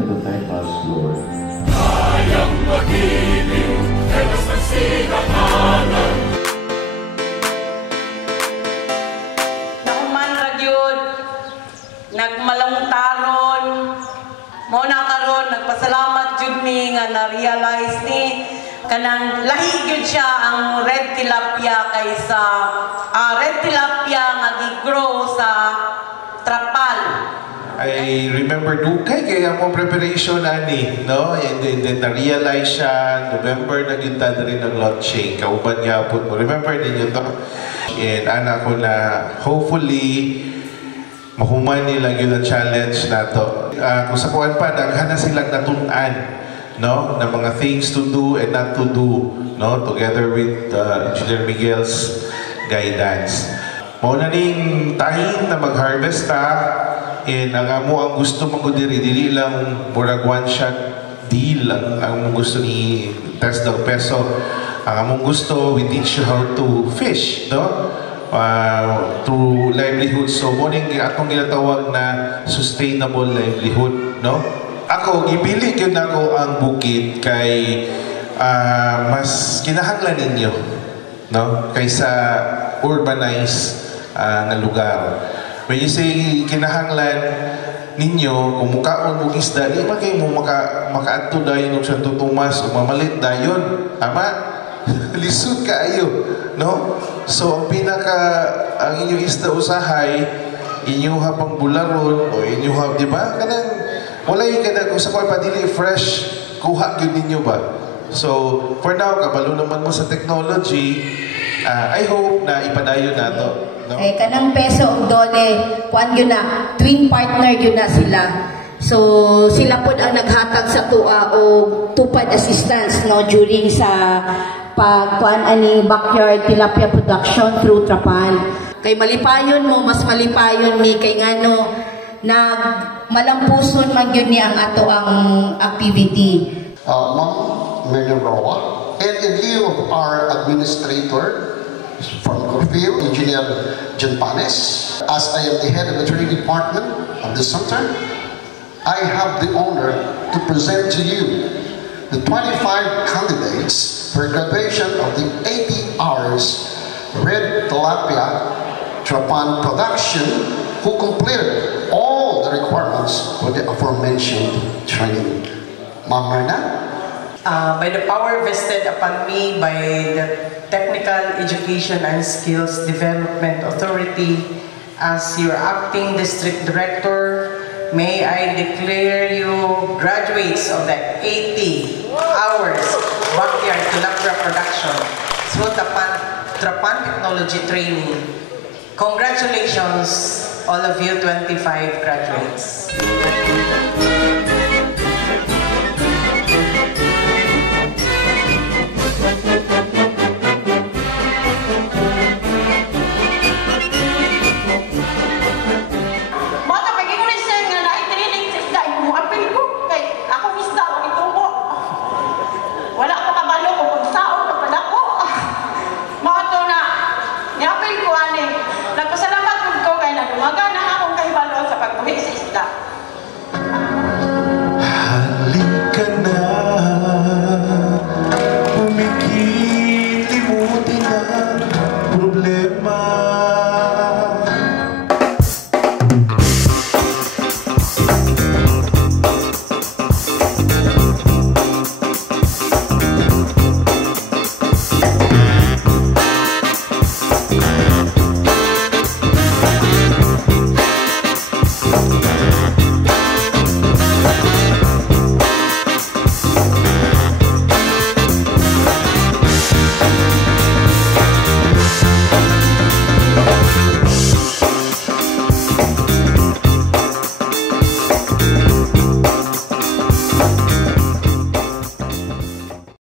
and protect us, Lord. Kayang magiliw, ewas ng sinakalan. Nauman ra gyud nagmalangtaron mo na karon nagpasalamat jud mi nga na-realize ni kanang lahi gyud siya ang red tilapia kaysa red tilapia nga gi-grow sa trapal. I remember dugay kaya mo preparation ani, no? And then na-realize siya, November nagintan rin ng launching. Kauban niya po mo. Remember ninyo to? And anak ko na hopefully mahuman nila yun ang challenge na to. Kung sa kuwan pa, naghana silang natunan, no? Na mga things to do and not to do, no? Together with Engineer Miguel's guidance. Mauna ning tahin na mag-harvest ta. And ang amo ang gusto mo dili lang murag one shot deal ang gusto ni Tess Del Peso. Ang among gusto, we teach you how to fish, no? Through livelihood. So morning atong ginatawag na sustainable livelihood, no? Ako gibili gyud nako ang bukid kay mas kinahanglan ninyo, no? Kaysa urbanized na lugar. When you say kinahanglan ninyo, kung mukaon mo isda, di ba kayo mo makaadto dayon og Santo Tomas o mamalit dayon. Tama? Lisod kaayo, no? So, ang inyong isda usahay, inyong hapang bularon, o inyong hapang, di ba? Kanang, walay ka na, kung sa kwan, padili fresh, kuha yun ninyo ba? So, for now, kabalo naman mo sa technology, I hope na ipadayon na to. No? Eh, kanang Peso o Dole, kuan yun na, twin partner yun na sila. So, sila po ang naghatag sa tuwa o tupad assistance, no, during sa pagkuan ani backyard tilapia production through Trapan. Kay malipayon mo, mas malipayon mi kay ngano malampuson man yun ni ang ato ang activity. Ma'am Mayor Roa, and in lieu of our administrator from Corfield, Engineer John Panes, as I am the head of the training department of the center, I have the honor to present to you the 25 candidates for graduation of the 80 hours Red Tilapia Trapan production who completed all the requirements for the aforementioned training. Ma'am Myrna? By the power vested upon me by the Technical Education and Skills Development Authority as your acting district director, may I declare you graduates of the 80 hours backyard tilapia production through Trapan Technology Training. Congratulations, all of you 25 graduates.